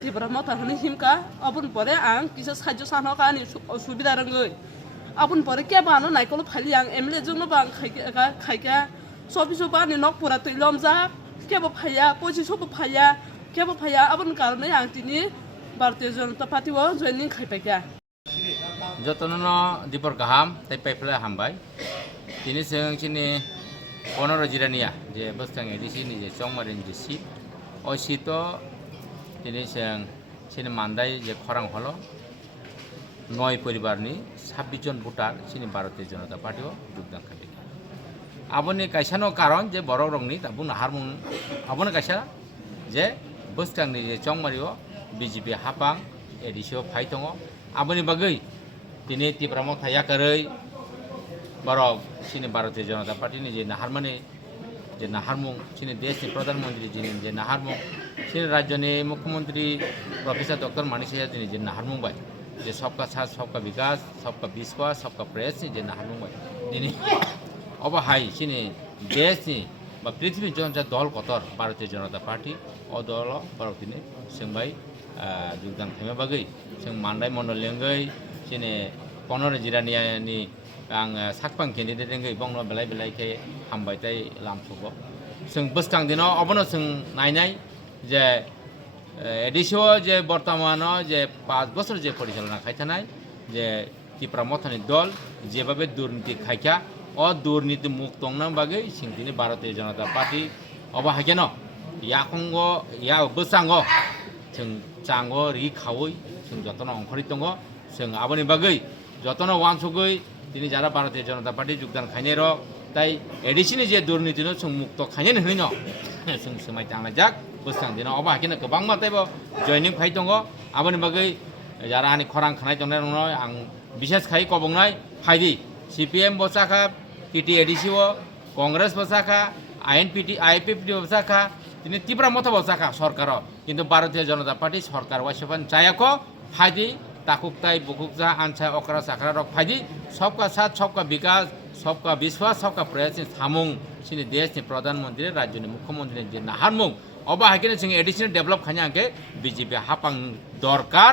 Tipra Motha hini himka abun pore ang kisa sajjo sano ka ni subida rangai abun pore ke bano naikolo phali ang emle jungno bang khaika sobi soba ni nok pura tuilom ja ke bo phaya pochi sobo phaya ke bo phaya abun karone ang tini Bharatiya Janata Party wo joining khaipaika যতনো দীপর গাহাম তাই পাইফলে হামবাই তিনি সিনি 15 জিরানিয়া যে বস্তাং ADC নিজে চংমারিন যে seat ওই seat তিনি সিনি মান্দাই যে খরাং হলো 9 পরিবারনি 26 জন voter সিনি ভারতীয় জনতা পার্টিও যোগদান খাবে আবনি কাইসানো কারণ যে বড় রংনি তা বুন হারমুন আবনি কাইসা যে বস্তাংনি যে চংমারিও বিজেপি হাপাং এডিসিও ফাইতङ আবনি বাগৈ তিনি Tipra Motha Yakarwi borok sini Bharatiya Janata Party ni je naharmani je naharmung sini desh ni pradhan mantri jini je naharmung sini rajya ni mukhyamantri Professor Dr. Manisaya jini je naharmung bai je sabka sath sabka vikas sabka bishwas sabka prayas ni je naharmung bai dini oba hai sini desh ni ba prithvi jonja dol kotor Bharatiya Janata Party o dol borok dini sengbai jogdan theme bagai seng Mandai mondol lengai sini 15 Jirania नि आं साकपां candidate रेंगै बंनो बेलाय बेलाय के हामबाय ताय लामसुगो जों बस्तां दिनो अबनो जों नायनाय जे एडिसो जे बर्तमान जे 5 বছর जे परिचालना खायथानाय जे Tipra Motha नि दल जेबाबे दुर्नीति खायखा अ दुर्नीति मुक्त तंना बागै सिंथिनि भारतीय जनता पार्टी अबा हागेनो याखंगो या बसांगो जों चांगो रि खावै जों जतन अंखरि दंगो जों आबनि बागै যতন ওয়ানসুগৈ তিনি যারা ভারতীয় জনতা পার্টি যোগদান খাইনের তাই এডিসিনি যে দুর্নীতি जों মুক্ত খাইনেন হইন जों समाय थांनाय जाक बोस्तां दिन अबा हाकिनो गोबां मातायबो जयनिं फाइ दङ आबनि बागै যারা आंनि खरां खानाय दंनाय दङ आं बिसेस खाय कबंनाय फाइदि সিপিএম बसाखा টিটি এডিসি ও কংগ্রেস বসাখা আইএনপিটি আইপিপিটি বসাখা তিনি Tipra Motha বসাখা সরকার কিন্তু ভারতীয় জনতা পার্টি সরকার ওয়াসেফান চায়াকো ফাইদি ताकुकताई बुकुकजा आंचा अकरा साखरा रक फाइदी सबका साथ सबका विकास सबका विश्वास सबका प्रयास सामुं सिनि देश नि प्रधानमंत्री राज्य नि मुख्यमंत्री जे नाहारमुं अबा हाकिने जों एडिशनल डेभलप खान्याके बीजेपी हापां दरकार।